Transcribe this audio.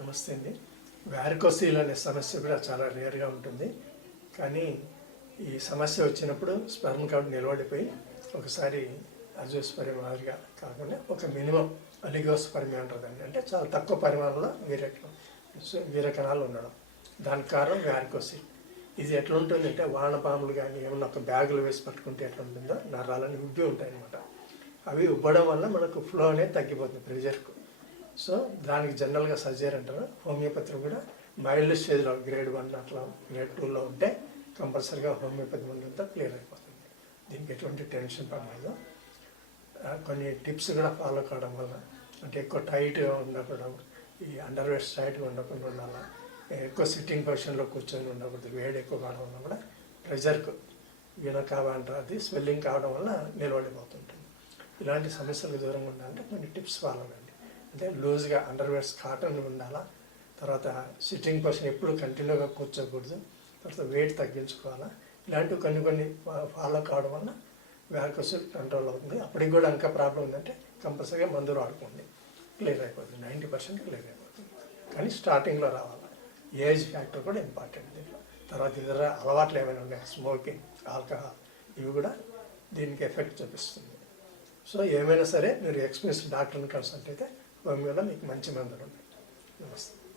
నమస్తే అండి. వ్యారికోసీల్ అనే సమస్య కూడా చాలా రేర్గా ఉంటుంది. కానీ ఈ సమస్య వచ్చినప్పుడు స్పెర్మ్ కౌంట్ నిలబడిపోయి ఒకసారి అజోస్పర్మి మాదిరిగా కాకుండా ఒక మినిమం అలిగోస్పర్మి అంటుందండి అంటే చాలా తక్కువ పరిమాణంలో వీర వీరకణాలు ఉండడం. దానికి కారణం వ్యారికోసీల్ ఇది ఎట్లుంటుందంటే వానపాములు కానీ ఏమన్నా ఒక బ్యాగులు వేసి పట్టుకుంటే ఎట్లా ఉంటుందో నరాలని ఉబ్బి ఉంటాయి అన్నమాట అవి ఉబ్బడం వల్ల మనకు ఫ్లో అనేది తగ్గిపోతుంది ప్రెషర్కు. సో దానికి జనరల్గా సర్జరీ అంటారు హోమియోపతిలో కూడా మైల్డ్ స్టేజ్లో గ్రేడ్ వన్ అట్లా గ్రేడ్ టూలో ఉంటే కంపల్సరీగా హోమియోపతి మందులతో క్లియర్ అయిపోతుంది. దీనికి ఎటువంటి టెన్షన్ పడలేదు. కొన్ని టిప్స్ కూడా ఫాలో కావడం వల్ల అంటే ఎక్కువ టైట్గా ఉండకుండా ఈ అండర్ వేస్ట్ టైట్గా ఉండకుండా ఉండాలా ఎక్కువ సిట్టింగ్ పొజిషన్లో కూర్చొని ఉండకూడదు వేడి ఎక్కువ కావడం వల్ల కూడా ప్రెజర్కు వినకావ అంటారు. అది స్వెల్లింగ్ కావడం వల్ల నిలబడిపోతుంటుంది. ఇలాంటి సమస్యలకు దూరంగా ఉండాలంటే కొన్ని టిప్స్ ఫాలో అవ్వండి. అంటే లూజ్గా అండర్వేర్స్ కాటన్ ఉండాలా? తర్వాత సిట్టింగ్ పొజిషన్ ఎప్పుడు కంటిన్యూగా కూర్చోకూడదు. తర్వాత వెయిట్ తగ్గించుకోవాలా? ఇలాంటివి కొన్ని కొన్ని ఫాలో కావడం వల్ల వ్యాకస్ కంట్రోల్ అవుతుంది. అప్పటికి కూడా ఇంకా ప్రాబ్లం ఉందంటే కంపల్సరీగా మందులు వాడుకోండి. క్లియర్ అయిపోతుంది. నైంటీ పర్సెంట్ క్లియర్ అయిపోతుంది. కానీ స్టార్టింగ్లో రావాలి? ఏజ్ ఫ్యాక్టర్ కూడా ఇంపార్టెంట్ దీంట్లో. తర్వాత ఇతర అలవాట్లు ఏమైనా ఉన్నాయి? స్మోకింగ్ ఆల్కహాల్ ఇవి కూడా దీనికి ఎఫెక్ట్ చూపిస్తుంది. సో ఏమైనా సరే మీరు ఎక్స్పీరియన్స్ డాక్టర్ని కన్సల్ట్ అయితే హోమియోలో మీకు మంచి మందులు ఉంటాయి నమస్తే.